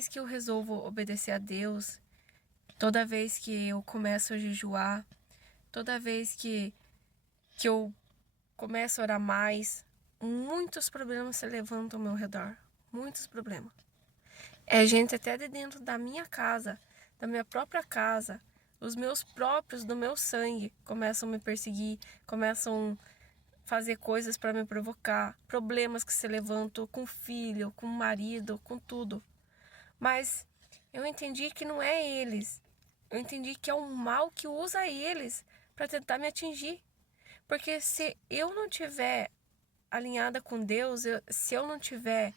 vez que eu resolvo obedecer a Deus, toda vez que eu começo a jejuar, toda vez que eu começo a orar mais, muitos problemas se levantam ao meu redor. Muitos problemas. É gente até de dentro da minha casa, da minha própria casa. Os meus próprios, do meu sangue, começam a me perseguir, começam a fazer coisas para me provocar. Problemas que se levantam com o filho, com o marido, com tudo. Mas eu entendi que não é eles. Eu entendi que é o mal que usa eles para tentar me atingir. Porque se eu não tiver alinhada com Deus, se eu não tiver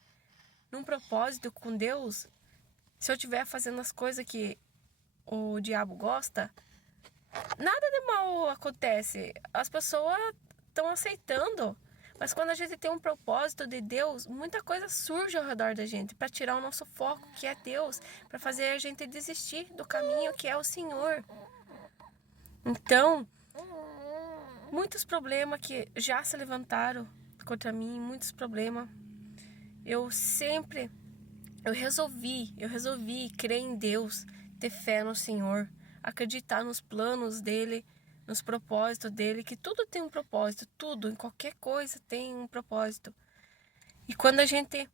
num propósito com Deus, se eu estiver fazendo as coisas que o diabo gosta, nada de mal acontece. As pessoas estão aceitando. Mas quando a gente tem um propósito de Deus, muita coisa surge ao redor da gente para tirar o nosso foco, que é Deus, para fazer a gente desistir do caminho que é o Senhor. Então, muitos problemas que já se levantaram contra mim, muitos problemas. Eu resolvi crer em Deus, ter fé no Senhor, acreditar nos planos dele, nos propósitos dele, que tudo tem um propósito, tudo, em qualquer coisa tem um propósito. E quando a gente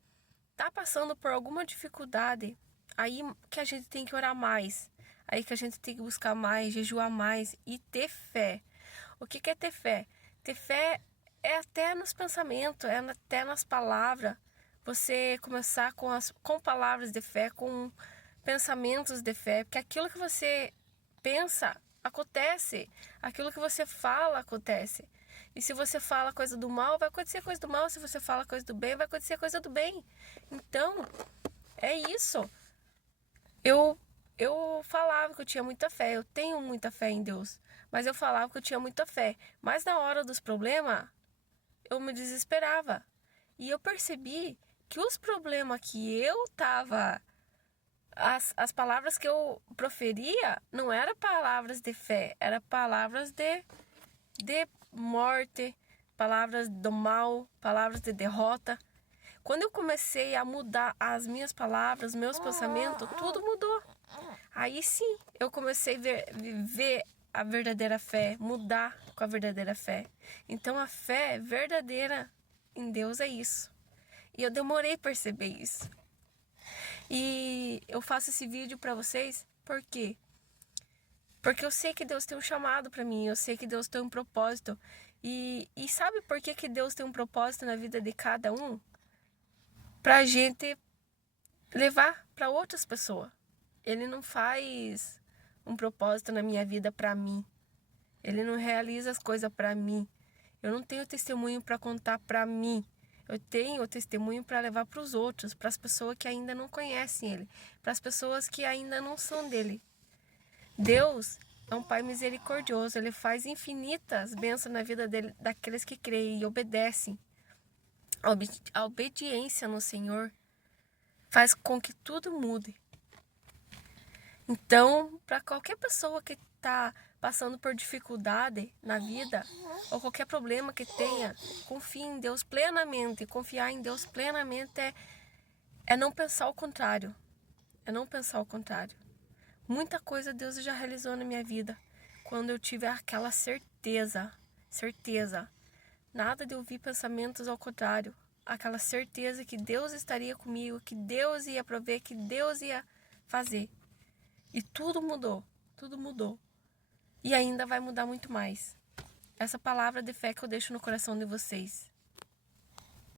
tá passando por alguma dificuldade, aí que a gente tem que orar mais, aí que a gente tem que buscar mais, jejuar mais e ter fé. O que é ter fé? Ter fé é até nos pensamentos, é até nas palavras. Você começar com palavras de fé, com pensamentos de fé, porque aquilo que você pensa acontece, aquilo que você fala acontece. E se você fala coisa do mal, vai acontecer coisa do mal. Se você fala coisa do bem, vai acontecer coisa do bem. Então, é isso. Eu falava que eu tinha muita fé, eu tenho muita fé em Deus, mas eu falava que eu tinha muita fé. Mas na hora dos problemas, eu me desesperava. E eu percebi que os problemas que eu tava, as palavras que eu proferia, não eram palavras de fé, eram palavras de morte, palavras do mal, palavras de derrota. Quando eu comecei a mudar as minhas palavras, meus pensamentos, tudo mudou. Aí sim, eu comecei a ver a verdadeira fé, mudar com a verdadeira fé. Então a fé verdadeira em Deus é isso. E eu demorei a perceber isso. E eu faço esse vídeo para vocês, por quê? Porque eu sei que Deus tem um chamado para mim, eu sei que Deus tem um propósito. E sabe por que Deus tem um propósito na vida de cada um? Pra gente levar para outras pessoas. Ele não faz um propósito na minha vida para mim. Ele não realiza as coisas para mim. Eu não tenho testemunho para contar para mim. Eu tenho o testemunho para levar para os outros, para as pessoas que ainda não conhecem Ele, para as pessoas que ainda não são dele. Deus é um Pai misericordioso. Ele faz infinitas bênçãos na vida dele, daqueles que creem e obedecem. A obediência no Senhor faz com que tudo mude. Então, para qualquer pessoa que está passando por dificuldade na vida, ou qualquer problema que tenha, confie em Deus plenamente. Confiar em Deus plenamente é não pensar o contrário. É não pensar o contrário. Muita coisa Deus já realizou na minha vida. Quando eu tive aquela certeza. Nada de ouvir pensamentos ao contrário. Aquela certeza que Deus estaria comigo, que Deus ia prover, que Deus ia fazer. E tudo mudou. E ainda vai mudar muito mais. Essa palavra de fé que eu deixo no coração de vocês.